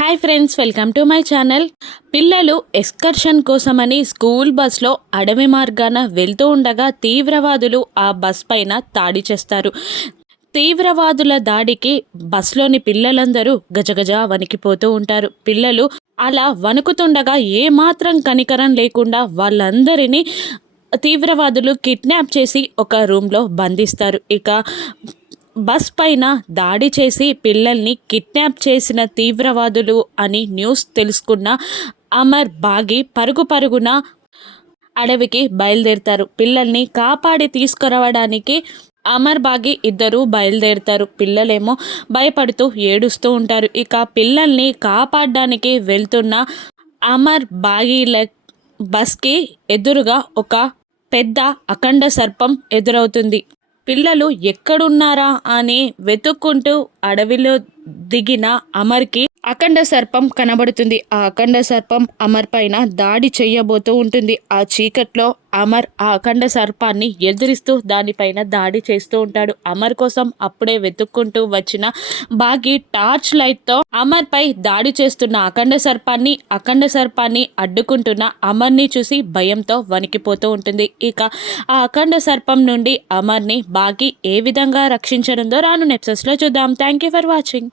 Hi friends welcome to my channel పిల్లలు excursion కోసమని school బస్లో అడవి మార్గాన వెళ్తూ ఉండగా తీవ్రవాదులు ఆ బస్ పైన దాడి చేస్తారు. తీవ్రవాదుల దాడికి బస్లోని పిల్లలందరూ గజగజ వణికిపోతూ ఉంటారు. పిల్లలు అలా వణుకుతుండగా ఏమాత్రం కనికరం లేకుండా వాళ్ళందరినీ తీవ్రవాదులు కిడ్నాప్ చేసి ఒక రూమ్లో బంధిస్తారు. ఇక బస్ పైన దాడి చేసి పిల్లల్ని కిడ్నాప్ చేసిన తీవ్రవాదులు అని న్యూస్ తెలుసుకున్న అమర్ బాగి పరుగు పరుగున అడవికి బయలుదేరుతారు. పిల్లల్ని కాపాడి తీసుకురావడానికి అమర్ బాగి ఇద్దరు బయలుదేరుతారు. పిల్లలేమో భయపడుతూ ఏడుస్తూ ఉంటారు. ఇక పిల్లల్ని కాపాడడానికి వెళ్తున్న అమర్ బాగీల బస్కి ఎదురుగా ఒక పెద్ద అఖండ సర్పం ఎదురవుతుంది. పిల్లలు ఎక్కడున్నారా అని వెతుక్కుంటూ అడవిలో దిగిన అమర్కి అఖండ సర్పం కనబడుతుంది. ఆ అఖండ సర్పం అమర్ పైన దాడి చెయ్యబోతూ ఉంటుంది. ఆ చీకట్లో అమర్ ఆ అఖండ సర్పాన్ని ఎదురిస్తూ దానిపైన దాడి చేస్తూ ఉంటాడు. అమర్ కోసం అప్పుడే వెతుక్కుంటూ వచ్చిన బాగి టార్చ్ లైట్తో అమర్ పై దాడి చేస్తున్న అఖండ సర్పాన్ని అఖండ సర్పాన్ని అడ్డుకుంటున్న అమర్ని చూసి భయంతో వణికిపోతూ ఉంటుంది. ఇక ఆ అఖండ సర్పం నుండి అమర్ని బాగి ఏ విధంగా రక్షించనుందో రాను నెప్సెస్లో చూద్దాం. Thank you for watching